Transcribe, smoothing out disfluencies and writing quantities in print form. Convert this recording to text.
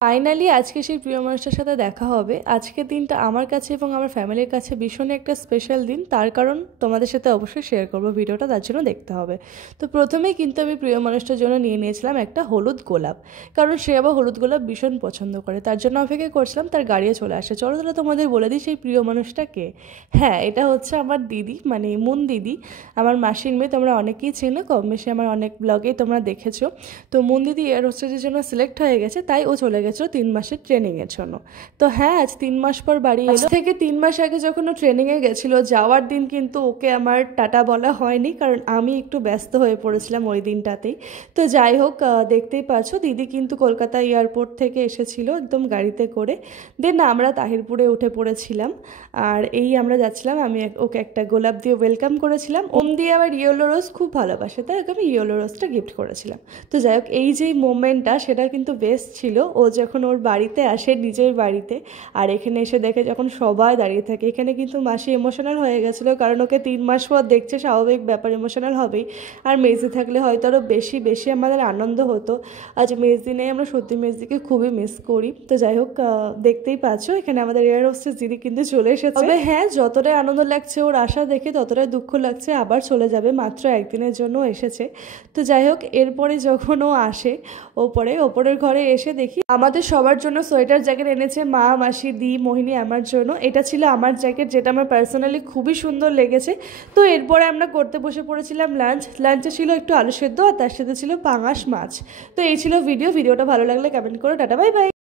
Finally আজকে সেই প্রিয় মানুষটার সাথে দেখা হবে। আজকের দিনটা আমার কাছে এবং আমার ফ্যামিলির কাছে ভীষণই একটা স্পেশাল দিন, তার কারণ তোমাদের সাথে অবশ্যই শেয়ার করবো ভিডিওটা, তার জন্য দেখতে হবে। তো প্রথমেই কিন্তু আমি প্রিয় মানুষটার জন্য নিয়ে নিয়েছিলাম একটা হলুদ গোলাপ, কারণ সে আবার হলুদ গোলাপ ভীষণ পছন্দ করে, তার জন্য অপেক্ষা করছিলাম তার গাড়িও চলে আসে। চলো তাহলে তোমাদের বলে দিই সেই প্রিয় মানুষটা কে। হ্যাঁ, এটা হচ্ছে আমার দিদি, মানে মুন দিদি, আমার মাসির মেয়ে। তোমরা অনেকেই চেনো, কম বেশি আমার অনেক ব্লগেই তোমরা দেখেছো। তো মুন দিদি এয়ার হোস্টেসের জন্য সিলেক্ট হয়ে গেছে, তাই ও চলে গেছে 3 মাসের ট্রেনিংয়ের জন্য। তো হ্যাঁ, আজ 3 মাস পর বাড়ি এলো। থেকে 3 মাস আগে যখন ও ট্রেনিংয়ে গেছিলো, যাওয়ার দিন কিন্তু ওকে আমার টাটা বলা হয়নি, কারণ আমি একটু ব্যস্ত হয়ে পড়েছিলাম ওই দিনটাতেই। তো যাই হোক, দেখতেই পাচ্ছ দিদি কিন্তু কলকাতা এয়ারপোর্ট থেকে এসেছিল একদম গাড়িতে করে। দেন আমরা তাহিরপুরে উঠে পড়েছিলাম, আর এই আমরা যাচ্ছিলাম। আমি ওকে একটা গোলাপ দিয়ে ওয়েলকাম করেছিলাম। ওম দিয়ে আবার ইয়েলো রোজ খুব ভালোবাসে, তাই ওকে আমি ইয়েলো রোজটা গিফট করেছিলাম। তো যাই হোক, এই যে মোমেন্টটা সেটা কিন্তু বেস্ট ছিল। ও যখন ওর বাড়িতে আসে, নিজের বাড়িতে, আর এখানে এসে দেখে যখন সবাই দাঁড়িয়ে থাকে, এখানে কিন্তু মাসি ইমোশনাল হয়ে গেছিলো, কারণ ওকে 3 মাস পর দেখছে, স্বাভাবিক ব্যাপার, ইমোশনাল হবেই। আর মেজদি থাকলে হয়তো আরও বেশি বেশি আমাদের আনন্দ হতো। আজ মেজদি নেই, আমরা সত্যি মেজদিকে খুবই মিস করি। তো যাই হোক, দেখতেই পাচ্ছ এখানে আমাদের এয়ার হোস্টেস দিদি কিন্তু চলে এসেছে। তবে হ্যাঁ, যতটাই আনন্দ লাগছে ওর আশা দেখে, ততটাই দুঃখ লাগছে আবার চলে যাবে, মাত্র একদিনের জন্য এসেছে। তো যাই হোক, এরপরে যখন ও আসে ওপরের ঘরে এসে দেখি আমাদের সবার জন্য সোয়েটার জ্যাকেট এনেছে মা, মাসি, দি, মোহিনী, আমার জন্য। এটা ছিল আমার জ্যাকেট, যেটা আমার পার্সোনালি খুবই সুন্দর লেগেছে। তো এরপরে আমরা করতে বসে পড়েছিলাম লাঞ্চে ছিল একটু আলু সেদ্ধ, আর তার সাথে ছিল পাঙাশ মাছ। তো এই ছিল ভিডিওটা ভালো লাগলে কমেন্ট করো। Tata, bye bye.